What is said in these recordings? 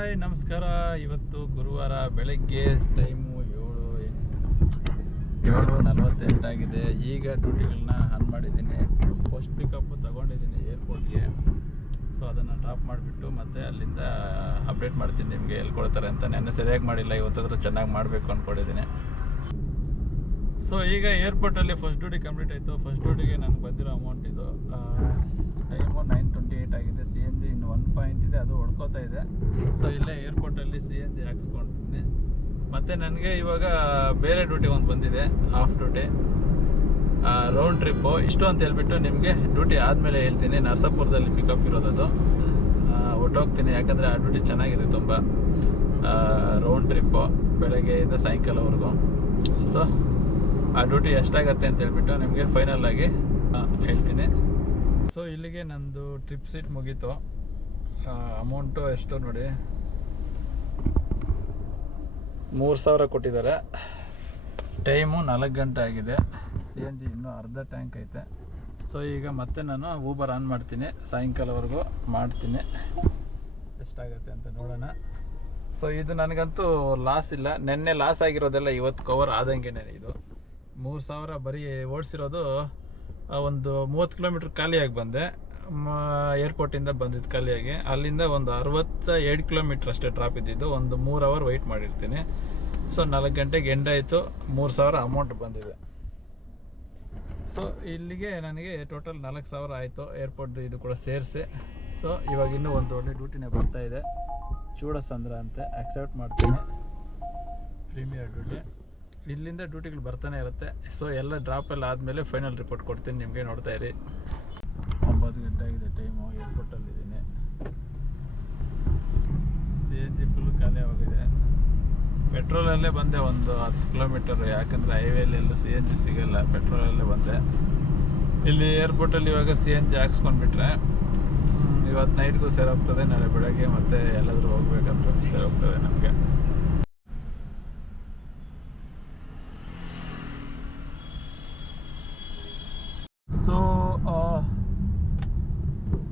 Hi ನಮಸ್ಕಾರ. ಇವತ್ತು ಗುರುವಾರ ಬೆಳಗ್ಗೆ ಟೈಮು 7:48 ಆಗಿದೆ. ಈಗ ಡ್ಯೂಟಿಗಳನ್ನ ಆನ್ ಮಾಡಿದ್ದೀನಿ. ಫಸ್ಟ್ ಪಿಕಪ್ಪು ತೊಗೊಂಡಿದ್ದೀನಿ ಏರ್ಪೋರ್ಟ್ಗೆ. ಸೊ ಅದನ್ನು ಡ್ರಾಪ್ ಮಾಡಿಬಿಟ್ಟು ಮತ್ತೆ ಅಲ್ಲಿಂದ ಅಪ್ಡೇಟ್ ಮಾಡ್ತೀನಿ ನಿಮಗೆ ಎಲ್ಲಿ ಕೊಡ್ತಾರೆ ಅಂತ. ನೆನ್ನೆ ಸರಿಯಾಗಿ ಮಾಡಿಲ್ಲ, ಇವತ್ತಾದರೂ ಚೆನ್ನಾಗಿ ಮಾಡಬೇಕು ಅಂದ್ಕೊಂಡಿದ್ದೀನಿ. ಸೊ ಈಗ ಏರ್ಪೋರ್ಟಲ್ಲಿ ಫಸ್ಟ್ ಡ್ಯೂಟಿ ಕಂಪ್ಲೀಟ್ ಆಯಿತು. ಫಸ್ಟ್ ಡ್ಯೂಟಿಗೆ ನನಗೆ ಬಂದಿರೋ ಅಮೌಂಟ್ ಇದು. ಟೈಮು 9:28 ಆಗಿದೆ. CNG ಇನ್ನು 1 ಪಾಯಿಂಟ್ ಇದೆ, ಅದು ಹೊಡ್ಕೋತಾ ಇದೆ. ಸೊ ಇಲ್ಲೇ ಏರ್ಪೋರ್ಟಲ್ಲಿ CNG ಹಾಕ್ಸ್ಕೊಂಡಿದ್ದೀನಿ. ಮತ್ತು ನನಗೆ ಇವಾಗ ಬೇರೆ ಡ್ಯೂಟಿ ಒಂದು ಬಂದಿದೆ, ಆಫ್ ಡ್ಯೂಟಿ ರೌಂಡ್ ಟ್ರಿಪ್ಪು. ಇಷ್ಟು ಅಂತ ಹೇಳ್ಬಿಟ್ಟು ನಿಮಗೆ ಡ್ಯೂಟಿ ಆದಮೇಲೆ ಹೇಳ್ತೀನಿ. ನರಸಾಪುರದಲ್ಲಿ ಪಿಕಪ್ ಇರೋದದು. ಹೊಟ್ಟೋಗ್ತೀನಿ, ಯಾಕಂದರೆ ಆ ಡ್ಯೂಟಿ ಚೆನ್ನಾಗಿದೆ ತುಂಬ. ರೌಂಡ್ ಟ್ರಿಪ್ಪು ಬೆಳಗ್ಗೆಯಿಂದ ಸಾಯಂಕಾಲವರೆಗೂ. ಸೊ ಆ ಡ್ಯೂಟಿ ಎಷ್ಟಾಗತ್ತೆ ಅಂತ ಹೇಳ್ಬಿಟ್ಟು ನಿಮಗೆ ಫೈನಲ್ ಆಗಿ ಹೇಳ್ತೀನಿ. ಸೊ ಇಲ್ಲಿಗೆ ನಂದು ಟ್ರಿಪ್ ಸೀಟ್ ಮುಗೀತು. ಅಮೌಂಟು ಎಷ್ಟು ನೋಡಿ, 3,000 ಕೊಟ್ಟಿದ್ದಾರೆ. ಟೈಮು 4 ಗಂಟೆ ಆಗಿದೆ. CNG ಇನ್ನೂ ಅರ್ಧ ಟ್ಯಾಂಕ್ ಐತೆ. ಸೊ ಈಗ ಮತ್ತೆ ನಾನು ಊಬರ್ ಆನ್ ಮಾಡ್ತೀನಿ, ಸಾಯಂಕಾಲವರೆಗೂ ಮಾಡ್ತೀನಿ, ಎಷ್ಟಾಗತ್ತೆ ಅಂತ ನೋಡೋಣ. ಸೊ ಇದು ನನಗಂತೂ ಲಾಸ್ ಇಲ್ಲ. ನೆನ್ನೆ ಲಾಸ್ ಆಗಿರೋದೆಲ್ಲ ಇವತ್ತು ಕವರ್ ಆದಂಗೆನೇ. ಇದು 3,000 ಬರೀ ಓಡಿಸಿರೋದು. ಒಂದು 30 ಕಿಲೋಮೀಟ್ರ್ ಖಾಲಿಯಾಗಿ ಬಂದೆ. ಏರ್ಪೋರ್ಟಿಂದ ಬಂದಿದ್ದು ಖಾಲಿಯಾಗಿ. ಅಲ್ಲಿಂದ ಒಂದು 67 ಕಿಲೋಮೀಟ್ರ್ ಅಷ್ಟೇ ಡ್ರಾಪ್ ಇದ್ದಿದ್ದು. ಒಂದು 3 ಅವರ್ ವೆಯ್ಟ್ ಮಾಡಿರ್ತೀನಿ. ಸೊ 4 ಗಂಟೆಗೆ ಎಂಡ್ ಆಯಿತು. 3,000 ಅಮೌಂಟ್ ಬಂದಿದೆ. ಸೊ ಇಲ್ಲಿಗೆ ನನಗೆ ಟೋಟಲ್ 4,000 ಆಯಿತು, ಏರ್ಪೋರ್ಟ್ದು ಇದು ಕೂಡ ಸೇರಿಸಿ. ಸೊ ಇವಾಗ ಇನ್ನೂ ಒಂದು ಒಳ್ಳೆ ಡ್ಯೂಟಿನೇ ಬರ್ತಾಯಿದೆ, ಚೂಡಸಂದ್ರ ಅಂತೆ. ಆಕ್ಸೆಪ್ಟ್ ಮಾಡ್ತೀನಿ, ಪ್ರೀಮಿಯರ್ ಡ್ಯೂಟಿ. ಇಲ್ಲಿಂದ ಡ್ಯೂಟಿಗಳು ಬರ್ತಾನೆ ಇರುತ್ತೆ. ಸೊ ಎಲ್ಲ ಡ್ರಾಪೆಲ್ಲ ಆದಮೇಲೆ ಫೈನಲ್ ರಿಪೋರ್ಟ್ ಕೊಡ್ತೀನಿ ನಿಮಗೆ, ನೋಡ್ತಾ ಇರಿ. 9 ಗಂಟೆ ಆಗಿದೆ ಟೈಮು. ಏರ್ಪೋರ್ಟಲ್ಲಿದ್ದೀನಿ. CNG ಫುಲ್ಲು ಖಾಲಿ ಆಗಿದೆ. ಪೆಟ್ರೋಲಲ್ಲೇ ಬಂದೆ ಒಂದು 10 ಕಿಲೋಮೀಟರ್, ಯಾಕಂದರೆ ಹೈವೇಲೆಲ್ಲೂ CNG ಸಿಗಲ್ಲ. ಪೆಟ್ರೋಲಲ್ಲೇ ಬಂದೆ. ಇಲ್ಲಿ ಏರ್ಪೋರ್ಟಲ್ಲಿ ಇವಾಗ CNG ಹಾಕ್ಸ್ಕೊಂಡ್ಬಿಟ್ರೆ ಇವತ್ತು ನೈಟ್ಗೂ ಸೇರೋಗ್ತದೆ, ನಾಳೆ ಬೆಳಗ್ಗೆ ಮತ್ತೆ ಎಲ್ಲಾದರೂ ಹೋಗ್ಬೇಕಂದ್ರೆ ಸೇರೋಗ್ತದೆ ನಮಗೆ. So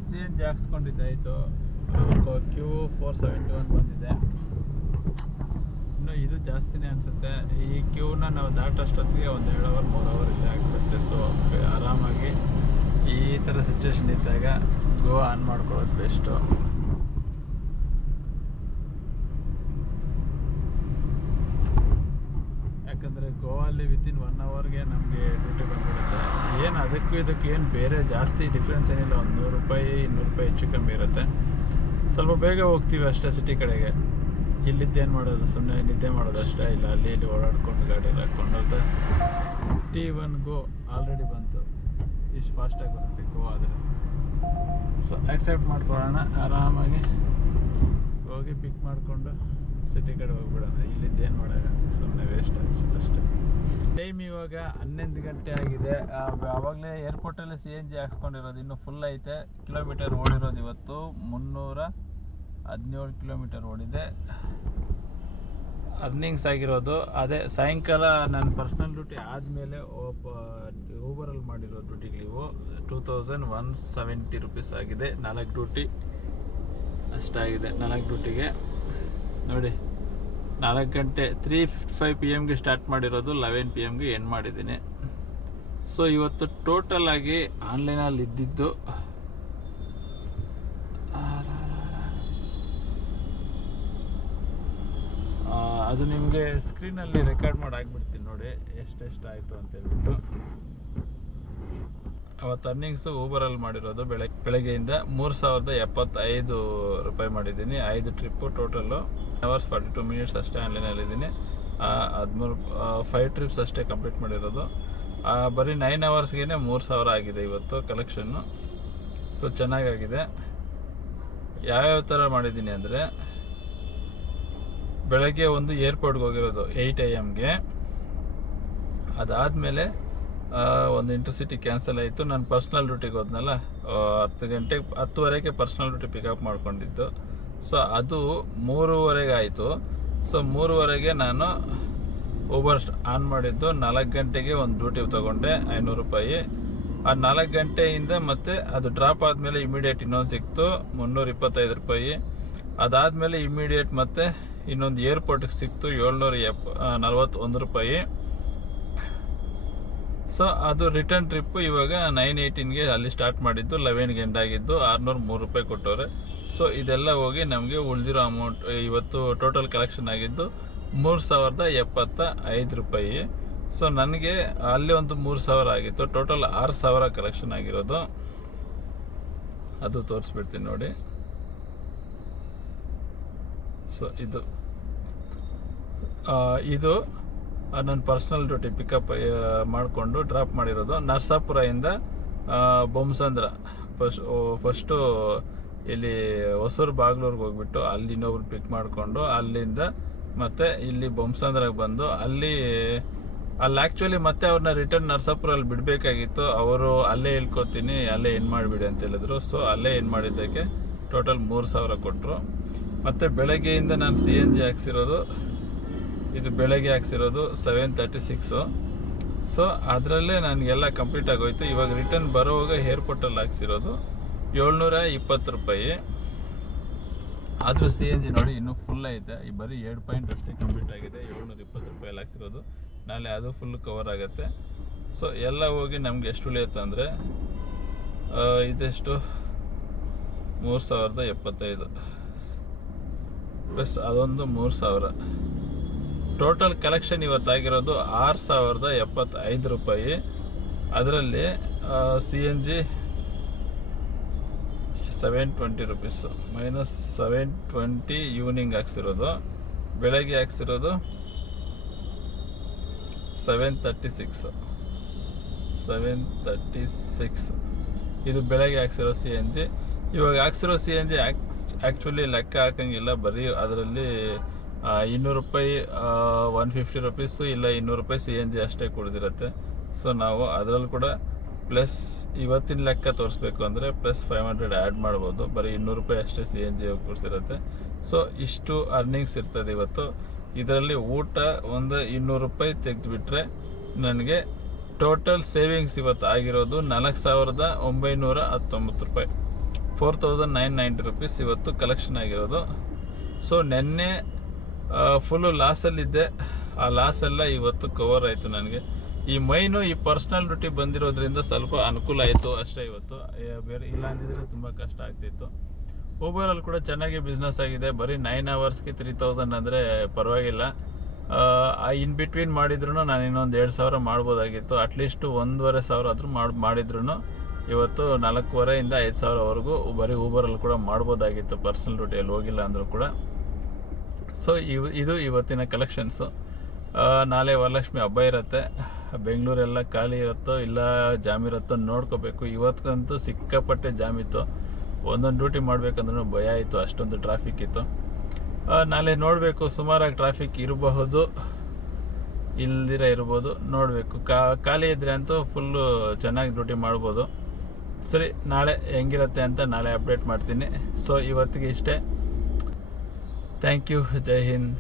CNG ಹಾಕ್ಸ್ಕೊಂಡಿದ್ದಾಯಿತು. Q471 ಬಂದಿದೆ. ಇನ್ನು ಇದು ಜಾಸ್ತಿನೇ ಅನಿಸುತ್ತೆ. ಈ ಕ್ಯೂನ ನಾವು ದಾಟೋಷ್ಟೊತ್ತಿಗೆ ಒಂದು 2 ಅವರ್ 3 ಅವರ್ ಇಲ್ಲೇ ಆಗಿಬಿಡುತ್ತೆ. ಸೊ ಆರಾಮಾಗಿ ಈ ಥರ ಸಿಚುವೇಶನ್ ಇದ್ದಾಗ ಗೋ ಆನ್ ಮಾಡ್ಕೊಳ್ಳೋದು ಬೆಸ್ಟು. ಯಾಕಂದರೆ ಗೋವಲ್ಲಿ ವಿತಿನ್ 1 ಅವರ್ಗೆ ನಮಗೆ ಡ್ಯೂಟಿ ಬಂದ್ಬಿಡುತ್ತೆ. ಏನು ಅದಕ್ಕೂ ಇದಕ್ಕೂ ಏನು ಬೇರೆ ಜಾಸ್ತಿ ಡಿಫ್ರೆನ್ಸ್ ಏನಿಲ್ಲ. ಒಂದು 100 ರೂಪಾಯಿ 200 ರೂಪಾಯಿ ಹೆಚ್ಚು ಕಮ್ಮಿ ಇರುತ್ತೆ. ಸ್ವಲ್ಪ ಬೇಗ ಹೋಗ್ತೀವಿ ಅಷ್ಟೇ ಸಿಟಿ ಕಡೆಗೆ. ಇಲ್ಲಿದ್ದೇನು ಮಾಡೋದು, ಸುಮ್ಮನೆ ನಿದ್ದೆ ಮಾಡೋದು ಅಷ್ಟೇ. ಇಲ್ಲ ಅಲ್ಲಿ ಇಲ್ಲಿ ಓಡಾಡ್ಕೊಂಡು ಗಾಡಿಯಲ್ಲಿ ಹಾಕ್ಕೊಂಡು T1 ಗೋ ಆಲ್ರೆಡಿ ಬಂತು. ಇಷ್ಟು ಫಾಸ್ಟಾಗಿ ಬರುತ್ತೆ ಗೋ ಆದರೆ. ಸೊ ಆಕ್ಸೆಪ್ಟ್ ಮಾಡ್ಕೊಳ್ಳೋಣ, ಆರಾಮಾಗಿ ಹೋಗಿ ಪಿಕ್ ಮಾಡಿಕೊಂಡು ಸಿಟಿ ಕಡೆ ಹೋಗ್ಬಿಡೋಣ. ಇಲ್ಲಿದ್ದೇನು ಮಾಡೋಣ, ಸುಮ್ಮನೆ ವೇಸ್ಟ್ ಆಯ್ತು ಅಷ್ಟೇ. ಟೈಮ್ ಇವಾಗ 11 ಗಂಟೆ ಆಗಿದೆ. ಆವಾಗಲೇ ಏರ್ಪೋರ್ಟಲ್ಲಿ CNG ಹಾಕ್ಸ್ಕೊಂಡಿರೋದು. ಇನ್ನೂ ಫುಲ್ ಐತೆ. ಕಿಲೋಮೀಟರ್ ಓಡಿರೋದು ಇವತ್ತು 317 ಕಿಲೋಮೀಟರ್ ಓಡಿದೆ. ಅರ್ನಿಂಗ್ಸ್ ಆಗಿರೋದು ಅದೇ ಸಾಯಂಕಾಲ ನನ್ನ ಪರ್ಸ್ನಲ್ ಡ್ಯೂಟಿ ಆದಮೇಲೆ ಊಬರಲ್ಲಿ ಮಾಡಿರೋ ಡ್ಯೂಟಿಗಳಿವು 2170 ರೂಪೀಸ್ ಆಗಿದೆ. 4 ಡ್ಯೂಟಿ ಅಷ್ಟಾಗಿದೆ. 4 ಡ್ಯೂಟಿಗೆ ನೋಡಿ, 4 ಗಂಟೆ 3:55 PM ಸ್ಟಾರ್ಟ್ ಮಾಡಿರೋದು, 11 PM ಎಂಡ್ ಮಾಡಿದ್ದೀನಿ. ಸೊ ಇವತ್ತು ಟೋಟಲ್ ಆಗಿ ಆನ್ಲೈನಲ್ಲಿ ಇದ್ದಿದ್ದು ಅದು ನಿಮಗೆ ಸ್ಕ್ರೀನಲ್ಲಿ ರೆಕಾರ್ಡ್ ಮಾಡಿ ಹಾಕ್ಬಿಡ್ತೀನಿ ನೋಡಿ ಎಷ್ಟೆಷ್ಟಾಯಿತು ಅಂತ ಹೇಳ್ಬಿಟ್ಟು. ಅವತ್ತು ಅರ್ನಿಂಗ್ಸು ಊಬರಲ್ಲಿ ಮಾಡಿರೋದು ಬೆಳಗ್ಗೆಯಿಂದ 3,075 ರೂಪಾಯಿ ಮಾಡಿದ್ದೀನಿ. 5 ಟ್ರಿಪ್ಪು ಟೋಟಲ್ಲು 1 ಅವರ್ಸ್ 42 ಮಿನಿಟ್ಸ್ ಅಷ್ಟೇ ಆನ್ಲೈನಲ್ಲಿದ್ದೀನಿ. 5 ಟ್ರಿಪ್ಸ್ ಅಷ್ಟೇ ಕಂಪ್ಲೀಟ್ ಮಾಡಿರೋದು. ಬರೀ 9 ಅವರ್ಸ್ಗೆ 3,000 ಆಗಿದೆ ಇವತ್ತು ಕಲೆಕ್ಷನ್ನು. ಸೊ ಚೆನ್ನಾಗಾಗಿದೆ. ಯಾವ್ಯಾವ ಥರ ಮಾಡಿದ್ದೀನಿ ಅಂದರೆ, ಬೆಳಗ್ಗೆ ಒಂದು ಏರ್ಪೋರ್ಟ್ಗೆ ಹೋಗಿರೋದು 8 AM. ಅದಾದಮೇಲೆ ಒಂದು ಇಂಟರ್ಸಿಟಿ ಕ್ಯಾನ್ಸಲ್ ಆಯಿತು. ನಾನು ಪರ್ಸ್ನಲ್ ಡ್ಯೂಟಿಗೆ ಹೋದ್ನಲ್ಲ, 10:10ವರೆಗೆ ಪರ್ಸ್ನಲ್ ಡ್ಯೂಟಿ ಪಿಕಪ್ ಮಾಡ್ಕೊಂಡಿದ್ದು. ಸೊ ಅದು 3:30 ಆಯಿತು. ಸೊ 3:30 ನಾನು ಊಬರ್ ಆನ್ ಮಾಡಿದ್ದು. 4 ಗಂಟೆಗೆ ಒಂದು ಡ್ಯೂಟಿ ತೊಗೊಂಡೆ, 500 ರೂಪಾಯಿ. ಆ 4 ಗಂಟೆಯಿಂದ ಮತ್ತೆ ಅದು ಡ್ರಾಪ್ ಆದಮೇಲೆ ಇಮಿಡಿಯೇಟ್ ಇನ್ನೊಂದು ಸಿಕ್ತು, 325 ರೂಪಾಯಿ. ಅದಾದಮೇಲೆ ಇಮಿಡಿಯೇಟ್ ಮತ್ತೆ ಇನ್ನೊಂದು ಏರ್ಪೋರ್ಟ್ಗೆ ಸಿಕ್ತು 741 ರೂಪಾಯಿ. ಸೊ ಅದು ರಿಟರ್ನ್ ಟ್ರಿಪ್ ಇವಾಗ 9:18ಗೆ ಅಲ್ಲಿ ಸ್ಟಾರ್ಟ್ ಮಾಡಿದ್ದು, 11ಗೆ ಎಂಡ್ ಆಗಿದ್ದು, 603 ರೂಪಾಯಿ ಕೊಟ್ಟವ್ರೆ. ಸೊ ಇದೆಲ್ಲ ಹೋಗಿ ನಮಗೆ ಉಳಿದಿರೋ ಅಮೌಂಟ್ ಇವತ್ತು ಟೋಟಲ್ ಕಲೆಕ್ಷನ್ ಆಗಿದ್ದು 3075 ರೂಪಾಯಿ. ಸೊ ನನಗೆ ಅಲ್ಲಿ ಒಂದು 3000 ಆಗಿತ್ತು, ಟೋಟಲ್ 6000 ಕಲೆಕ್ಷನ್ ಆಗಿರೋದು. ಅದು ತೋರಿಸ್ಬಿಡ್ತೀನಿ ನೋಡಿ. ಸೊ ಇದು ನನ್ನ ಪರ್ಸ್ನಲ್ ಡ್ಯೂಟಿ ಪಿಕಪ್ ಮಾಡಿಕೊಂಡು ಡ್ರಾಪ್ ಮಾಡಿರೋದು. ನರಸಾಪುರದಿಂದ ಬೊಮ್ಮಸಂದ್ರ ಫಸ್ಟು ಇಲ್ಲಿ ಹೊಸೂರು ಬಾಗ್ಲೂರ್ಗೆ ಹೋಗ್ಬಿಟ್ಟು ಅಲ್ಲಿ ಇನ್ನೊಬ್ರು ಪಿಕ್ ಮಾಡಿಕೊಂಡು ಅಲ್ಲಿಂದ ಮತ್ತೆ ಇಲ್ಲಿ ಬೊಮ್ಮಸಂದ್ರಾಗ ಬಂದು ಅಲ್ಲಿ ಆ್ಯಕ್ಚುಲಿ ಮತ್ತೆ ಅವ್ರನ್ನ ರಿಟರ್ನ್ ನರಸಾಪುರಲ್ಲಿ ಬಿಡಬೇಕಾಗಿತ್ತು. ಅವರು ಅಲ್ಲೇ ಇಳ್ಕೊತೀನಿ, ಅಲ್ಲೇ ಏನು ಮಾಡಿಬಿಡಿ ಅಂತ ಹೇಳಿದ್ರು. ಸೊ ಅಲ್ಲೇ ಏನು ಮಾಡಿದ್ದಕ್ಕೆ ಟೋಟಲ್ 3000 ಕೊಟ್ಟರು. ಮತ್ತು ಬೆಳಗ್ಗೆಯಿಂದ ನಾನು CNG ಹಾಕ್ಸಿರೋದು, ಇದು ಬೆಳಗ್ಗೆ ಹಾಕ್ಸಿರೋದು 736. ಸೊ ಅದರಲ್ಲೇ ನನಗೆಲ್ಲ ಕಂಪ್ಲೀಟ್ ಆಗೋಯ್ತು. ಇವಾಗ ರಿಟರ್ನ್ ಬರೋವಾಗ ಏರ್ಪೋರ್ಟಲ್ಲಿ ಹಾಕ್ಸಿರೋದು 720 ರೂಪಾಯಿ. ಆದರೂ CNG ನೋಡಿ ಇನ್ನೂ ಫುಲ್ ಐತೆ. ಈ ಬರೀ 2 ಪಾಯಿಂಟ್ ಅಷ್ಟೇ ಕಂಪ್ಲೀಟ್ ಆಗಿದೆ. 720 ರೂಪಾಯಲ್ಲಿ ಹಾಕ್ಸಿರೋದು. ನಾಳೆ ಅದು ಫುಲ್ ಕವರ್ ಆಗುತ್ತೆ. ಸೊ ಎಲ್ಲ ಹೋಗಿ ನಮ್ಗೆ ಎಷ್ಟು ಉಳಿಯುತ್ತೆ ಅಂದರೆ ಇದೆಷ್ಟು 3075 ಪ್ಲಸ್ ಅದೊಂದು 3000. ಟೋಟಲ್ ಕಲೆಕ್ಷನ್ ಇವತ್ತಾಗಿರೋದು 6075 ರೂಪಾಯಿ. ಅದರಲ್ಲಿ CNG 720 ರುಪೀಸು ಮೈನಸ್ 720 ಈವ್ನಿಂಗ್ ಹಾಕ್ಸಿರೋದು. ಬೆಳಗ್ಗೆ ಹಾಕ್ಸಿರೋದು 736. ಇದು ಬೆಳಗ್ಗೆ ಹಾಕ್ಸಿರೋ CNG. ಇವಾಗ ಹಾಕ್ಸಿರೋ CNG ಆ್ಯಕ್ಚುಲಿ ಲೆಕ್ಕ ಹಾಕಂಗಿಲ್ಲ. ಬರೀ ಅದರಲ್ಲಿ 200 ರೂಪಾಯಿ 150 ರುಪೀಸು ಇಲ್ಲ 200 ರೂಪಾಯಿ CNG ಅಷ್ಟೇ ಕುಡ್ದಿರುತ್ತೆ. ಸೊ ನಾವು ಅದರಲ್ಲಿ ಕೂಡ ಪ್ಲಸ್ ಇವತ್ತಿನ ಲೆಕ್ಕ ತೋರಿಸ್ಬೇಕು ಅಂದರೆ ಪ್ಲಸ್ 500 ಆ್ಯಡ್ ಮಾಡ್ಬೋದು. ಬರೀ 200 ರೂಪಾಯಿ ಅಷ್ಟೇ CNG ಕೂಡಿಸಿರುತ್ತೆ. ಸೊ ಇಷ್ಟು ಅರ್ನಿಂಗ್ಸ್ ಇರ್ತದೆ ಇವತ್ತು. ಇದರಲ್ಲಿ ಊಟ ಒಂದು 200 ರೂಪಾಯಿ ತೆಗೆದುಬಿಟ್ರೆ ನನಗೆ ಟೋಟಲ್ ಸೇವಿಂಗ್ಸ್ ಇವತ್ತು ಆಗಿರೋದು 4919 ರೂಪಾಯಿ, 4990 ರುಪೀಸ್ ಇವತ್ತು ಕಲೆಕ್ಷನ್ ಆಗಿರೋದು. ಸೊ ನೆನ್ನೆ ಫುಲ್ಲು ಲಾಸಲ್ಲಿದ್ದೆ. ಆ ಲಾಸೆಲ್ಲ ಇವತ್ತು ಕವರ್ ಆಯಿತು ನನಗೆ. ಈ ಮೈನು ಈ ಪರ್ಸ್ನಲ್ ಡ್ಯೂಟಿ ಬಂದಿರೋದ್ರಿಂದ ಸ್ವಲ್ಪ ಅನುಕೂಲ ಆಯಿತು ಅಷ್ಟೇ ಇವತ್ತು. ಬೇರೆ ಇಲ್ಲ ಅಂದಿದ್ರೆ ತುಂಬ ಕಷ್ಟ ಆಗ್ತಿತ್ತು. ಊಬರಲ್ಲಿ ಕೂಡ ಚೆನ್ನಾಗಿ ಬಿಸ್ನೆಸ್ ಆಗಿದೆ. ಬರೀ 9 ಅವರ್ಸ್ಗೆ 3000 ಅಂದರೆ ಪರವಾಗಿಲ್ಲ. ಇನ್ ಬಿಟ್ವೀನ್ ಮಾಡಿದ್ರು ನಾನು ಇನ್ನೊಂದು 2000 ಮಾಡ್ಬೋದಾಗಿತ್ತು. ಅಟ್ಲೀಸ್ಟ್ 1500 ಆದರೂ ಮಾಡಿದ್ರು ಇವತ್ತು 4,500 ಇಂದ 5,000ವರೆಗೂ ಬರೀ ಊಬರಲ್ಲಿ ಕೂಡ ಮಾಡ್ಬೋದಾಗಿತ್ತು, ಪರ್ಸ್ನಲ್ ಡ್ಯೂಟಿಯಲ್ಲಿ ಹೋಗಿಲ್ಲ ಅಂದರೂ ಕೂಡ. ಸೊ ಇದು ಇವತ್ತಿನ ಕಲೆಕ್ಷನ್ಸು. ನಾಳೆ ವರಲಕ್ಷ್ಮಿ ಹಬ್ಬ ಇರುತ್ತೆ. ಬೆಂಗಳೂರೆಲ್ಲ ಖಾಲಿ ಇರುತ್ತೋ ಇಲ್ಲ ಜಾಮ್ ಇರುತ್ತೋ ನೋಡ್ಕೋಬೇಕು. ಇವತ್ತಿಗಂತೂ ಸಿಕ್ಕಾಪಟ್ಟೆ ಜಾಮ್ ಇತ್ತು. ಒಂದೊಂದು ಡ್ಯೂಟಿ ಮಾಡಬೇಕಂದ್ರೂ ಭಯ ಆಯಿತು, ಅಷ್ಟೊಂದು ಟ್ರಾಫಿಕ್ ಇತ್ತು. ನಾಳೆ ನೋಡಬೇಕು, ಸುಮಾರಾಗಿ ಟ್ರಾಫಿಕ್ ಇರಬಹುದು, ಇಲ್ದಿರ ಇರ್ಬೋದು, ನೋಡಬೇಕು. ಖಾಲಿ ಇದ್ರೆ ಅಂತೂ ಫುಲ್ಲು ಚೆನ್ನಾಗಿ ಡ್ಯೂಟಿ ಮಾಡ್ಬೋದು. ಸರಿ, ನಾಳೆ ಹೆಂಗಿರುತ್ತೆ ಅಂತ ನಾಳೆ ಅಪ್ಡೇಟ್ ಮಾಡ್ತೀನಿ. ಸೊ ಇವತ್ತಿಗೆ ಇಷ್ಟೇ. Thank you. ಜೈ ಹಿಂದ್.